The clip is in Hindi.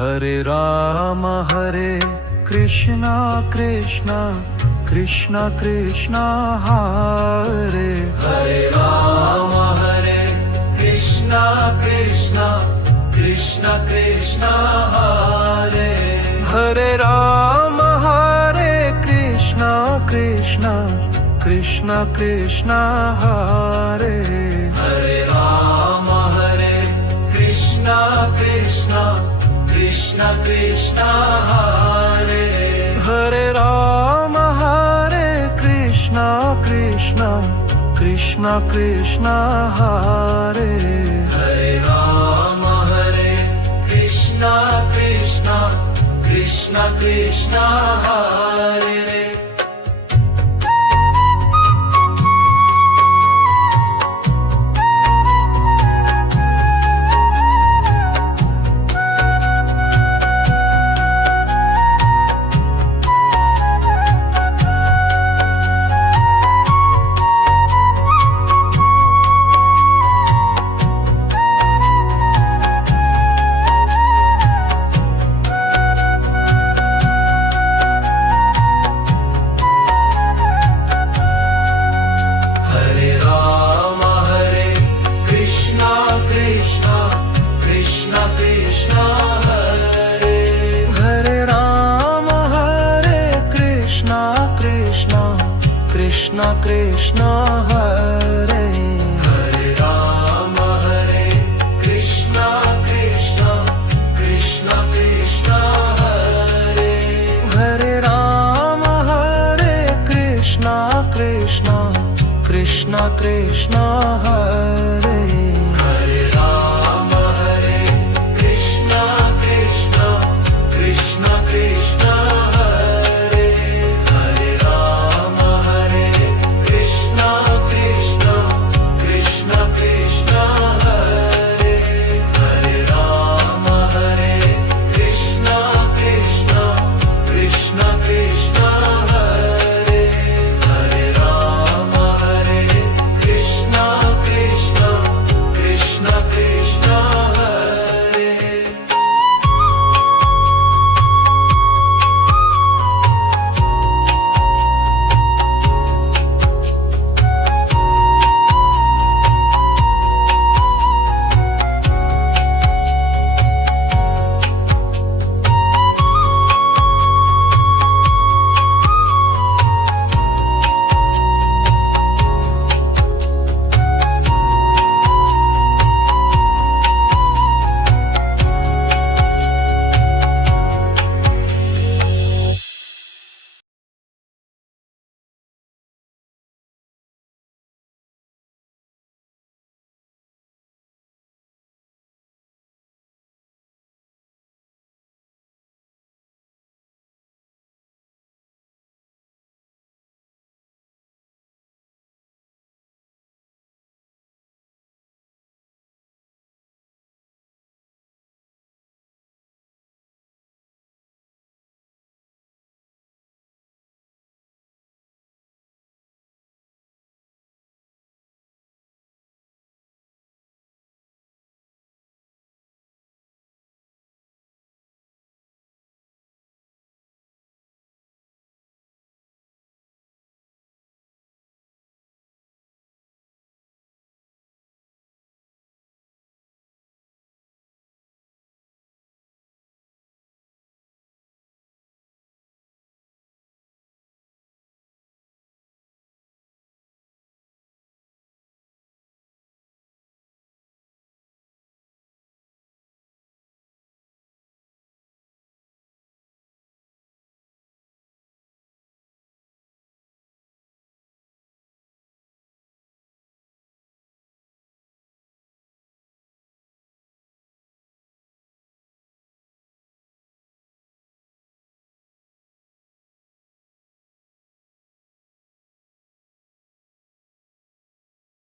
हरे कृष्णा कृष्णा कृष्णा कृष्णा हरे राम हरे कृष्णा कृष्णा कृष्णा कृष्णा हरे राम हरे कृष्णा कृष्णा कृष्णा कृष्णा हरे राम हरे कृष्णा कृष्णा कृष्णा कृष्णा हरे राम हरे कृष्णा कृष्णा कृष्णा कृष्णा हरे राम हरे कृष्णा कृष्णा कृष्णा कृष्णा हरे कृष्णा कृष्णा हरे राम हरे कृष्णा कृष्णा कृष्णा कृष्णा हरे राम हरे कृष्णा कृष्णा कृष्णा कृष्णा हरे